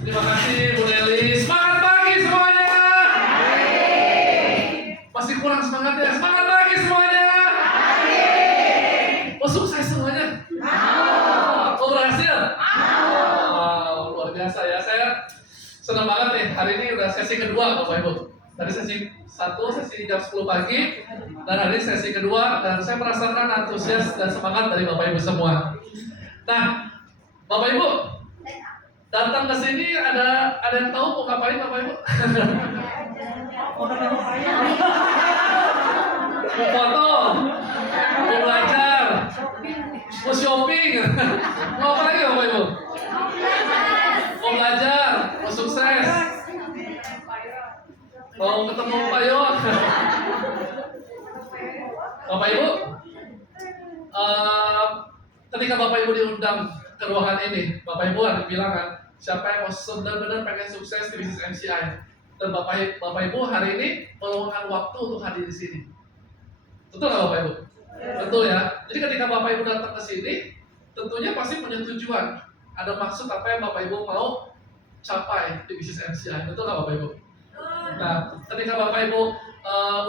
Terima kasih Bu Nelly. Semangat pagi semuanya. Masih kurang semangatnya. Semangat pagi semuanya. Oh, sukses semuanya. Oh, berhasil. Wow, luar biasa ya. Saya senang banget nih. Hari ini udah sesi kedua Bapak Ibu. Tadi sesi 1, sesi jam 10 pagi. Dan hari ini sesi kedua. Dan saya merasakan antusias dan semangat dari Bapak Ibu semua. Nah, Bapak Ibu, datang ke sini ada yang tahu mau ngapain Bapak Ibu? Mau foto, mau belajar, mau shopping, mau apa lagi Bapak Ibu? Mau belajar, mau sukses, mau ketemu Pak Yon. Bapak Ibu, ketika Bapak Ibu diundang ke ruangan ini, Bapak Ibu ada bilang kan, siapa yang mau benar-benar pengen sukses di bisnis MCI, dan Bapak Ibu hari ini meluangkan waktu untuk hadir di sini. Betul nggak Bapak Ibu? Betul ya. Jadi ketika Bapak Ibu datang ke sini, tentunya pasti punya tujuan, ada maksud apa yang Bapak Ibu mau capai di bisnis MCI. Betul nggak Bapak Ibu? Nah, ketika Bapak Ibu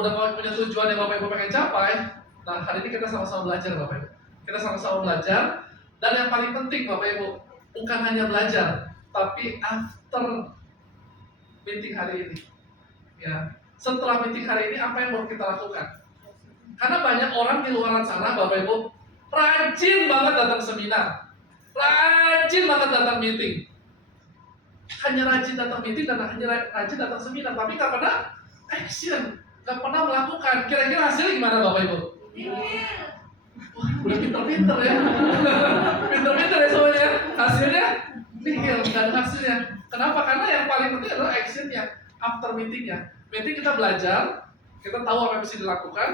udah punya tujuan yang Bapak Ibu pengen capai, nah hari ini kita sama-sama belajar Bapak Ibu. Kita sama-sama belajar. Dan yang paling penting Bapak Ibu, bukan hanya belajar, tapi after meeting hari ini, ya, setelah meeting hari ini apa yang mau kita lakukan? Karena banyak orang di luar sana Bapak Ibu rajin banget datang seminar, rajin banget datang meeting, hanya rajin datang meeting dan hanya rajin datang seminar, tapi nggak pernah action, nggak pernah melakukan. Kira-kira hasilnya gimana Bapak Ibu? Wah, udah pinter-pinter ya. Pinter-pinter ya semuanya. Hasilnya nihil, nggak ada hasilnya. Kenapa? Karena yang paling penting adalah actionnya, after meetingnya. Meeting kita belajar, kita tahu apa yang mesti dilakukan,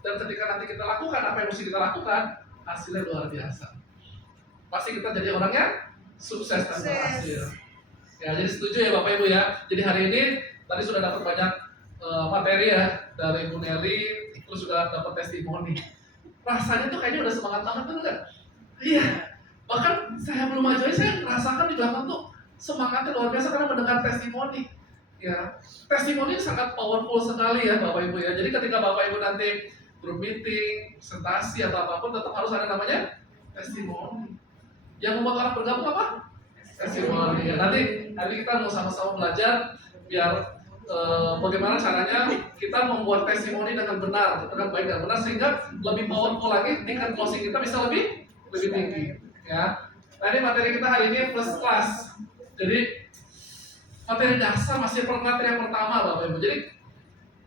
dan ketika nanti kita lakukan apa yang mesti kita lakukan, hasilnya luar biasa. Pasti kita jadi orang yang sukses dan berhasil. Ya, jadi setuju ya Bapak Ibu ya. Jadi hari ini tadi sudah dapat banyak materi ya dari Bu Nelly, terus sudah dapat testimoni. Rasanya tuh kayaknya udah semangat banget tuh enggak? Iya. Bahkan saya belum aja, saya merasakan di belakang tuh semangatnya luar biasa karena mendengar testimoni. Ya, testimoni sangat powerful sekali ya Bapak Ibu ya. Jadi ketika Bapak Ibu nanti group meeting, presentasi atau apapun tetap harus ada namanya testimoni. Yang membuat orang bergabung apa? Testimoni. Ya, nanti hari kita mau sama-sama belajar biar bagaimana caranya kita membuat testimoni dengan benar, dengan baik dan benar sehingga lebih powerful lagi, tingkat closing kita bisa lebih tinggi. Ya. Nah ini materi kita hari ini first class. Jadi materi dasar masih materi yang pertama Bapak Ibu. Jadi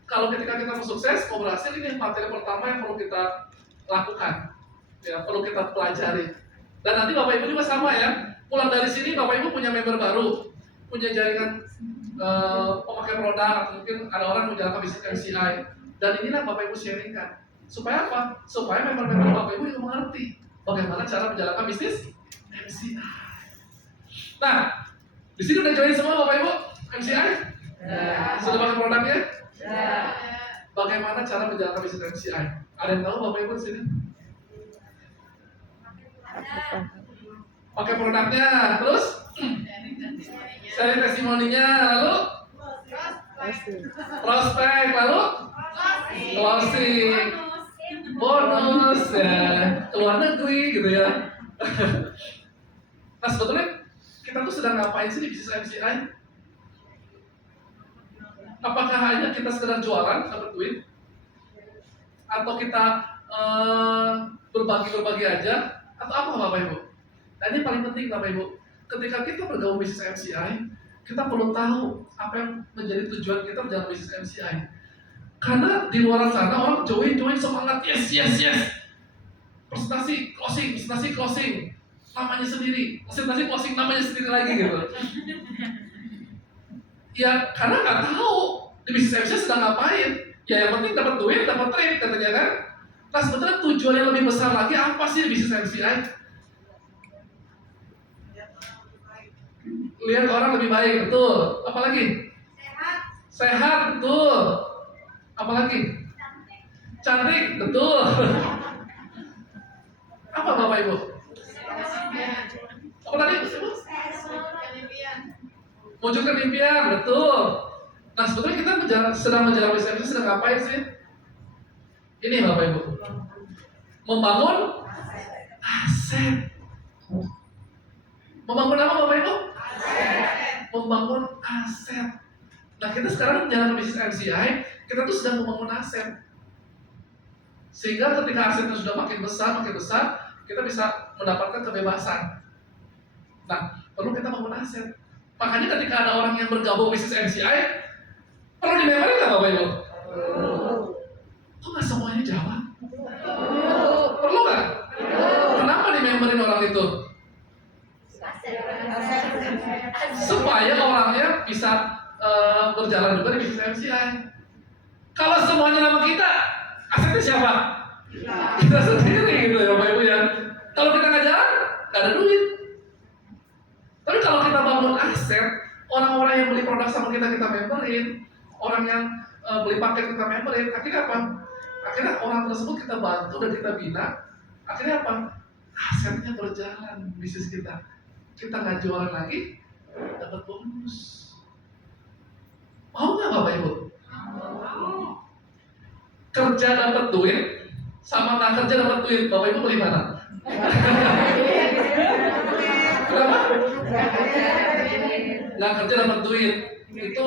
kalau ketika kita mau sukses, mau berhasil, ini materi pertama yang perlu kita lakukan, ya perlu kita pelajari. Dan nanti Bapak Ibu juga sama ya. Pulang dari sini Bapak Ibu punya member baru, punya jaringan pemakai produk, atau mungkin ada orang menjalankan bisnis MCI, dan inilah Bapak Ibu sharingkan. Supaya apa? Supaya member-member Bapak Ibu juga mengerti bagaimana cara menjalankan bisnis MCI. Nah, di sini udah join semua Bapak Ibu MCI? Ya. Sudah pakai produknya? Ya. Bagaimana cara menjalankan bisnis MCI? Ada yang tahu Bapak Ibu di sini? Pakai produknya, terus sharing testimoninya, lalu prospek, lalu closing, bonus, ya, keluar negeri gitu ya. Nah sebetulnya kita tuh sedang ngapain sih di bisnis MCI? Apakah hanya kita sekedar jualan, dapat duit? Atau kita berbagi aja? Atau apa Bapak Ibu? Nah ini paling penting Bapak Ibu. Ketika kita bergabung bisnis MCI, kita perlu tahu apa yang menjadi tujuan kita menjalankan bisnis MCI. Karena di luar sana orang join semangat, yes. Presentasi closing, namanya sendiri. Presentasi closing namanya sendiri lagi gitu. Ya karena nggak tahu di bisnis MCI sedang ngapain. Ya yang penting dapat duit, dapat trade katanya kan. Nah sebetulnya tujuan yang lebih besar lagi apa sih di bisnis MCI? Lihat orang lebih baik, betul. Apalagi? Sehat, betul. Apalagi? Cantik, betul. Apa Bapak Ibu? Apa tadi? Wujudkan impian, betul. Nah sebetulnya kita sedang menjalankan bisnis MCI sedang ngapain sih? Ini Bapak Ibu, membangun aset. Membangun apa Bapak Ibu? Membangun aset. Nah kita sekarang menjalankan bisnis MCI, kita tuh sedang membangun aset. Sehingga ketika asetnya sudah makin besar, kita bisa mendapatkan kebebasan. Nah, perlu kita bangun aset. Makanya ketika ada orang yang bergabung bisnis MCI, perlu di-memory nggak Bapak Ibu? Kok nggak semuanya jawab? Perlu nggak? Kenapa di-memory orang itu? Supaya orangnya bisa berjalan juga di bisnis MCI. Kalau semuanya nama kita, asetnya siapa? Kita sendiri gitu ya Bapak Ibu ya. Kalau kita nggak jalan, nggak ada duit. Tapi kalau kita bangun aset, orang-orang yang beli produk sama kita memberin, orang yang beli paket kita memberin, akhirnya apa? Akhirnya orang tersebut kita bantu dan kita bina. Akhirnya apa? Asetnya berjalan bisnis kita. Kita nggak jualan lagi, dapat bonus. Mau nggak Bapak Ibu? Kerja dapat duit, sama nggak kerja dapat duit, Bapak Ibu pilih mana? Kenapa? Nggak kerja dapat duit, itu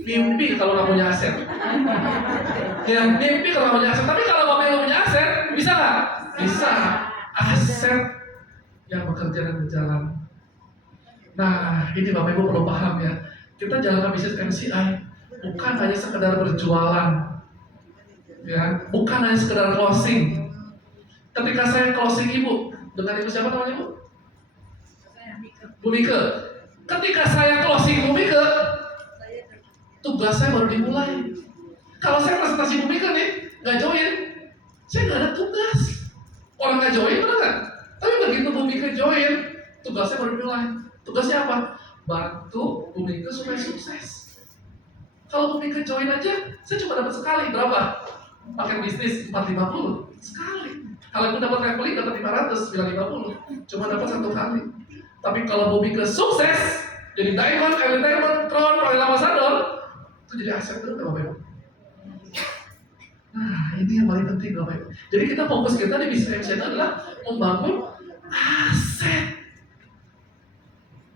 mimpi kalau nggak punya aset. Ya mimpi kalau nggak punya aset. Tapi kalau Bapak Ibu punya aset, bisa nggak? Bisa. Aset yang bekerja dan berjalan. Nah, ini Bapak Ibu perlu paham ya. Kita jalankan bisnis MCI bukan hanya sekedar berjualan, ya, bukan hanya sekedar closing. Ketika saya closing Ibu dengan Ibu siapa namanya Ibu? Bu Mika. Ketika saya closing Bu Mika, tugas saya baru dimulai. Kalau saya presentasi Bu Mika nih, nggak join, saya nggak ada tugas. Orang nggak join, benar nggak? Tapi begitu Bu Mika join, tugasnya baru dimulai. Tugasnya apa? Bantu Bu Mika supaya sukses. Kalau Bu Mika join aja, saya cuma dapat sekali. Berapa? Paket bisnis 450 sekali. Kalau Ibu dapat traveling dapat 500, bilang 50, cuma dapat satu kali. Tapi kalau Bu Mika sukses, jadi diamond, elite diamond, crown, royal ambassador, itu jadi aset dulu Bapak Ibu. Nah, ini yang paling penting Bapak Ibu. Jadi kita fokus kita di bisnis MCI itu adalah membangun aset.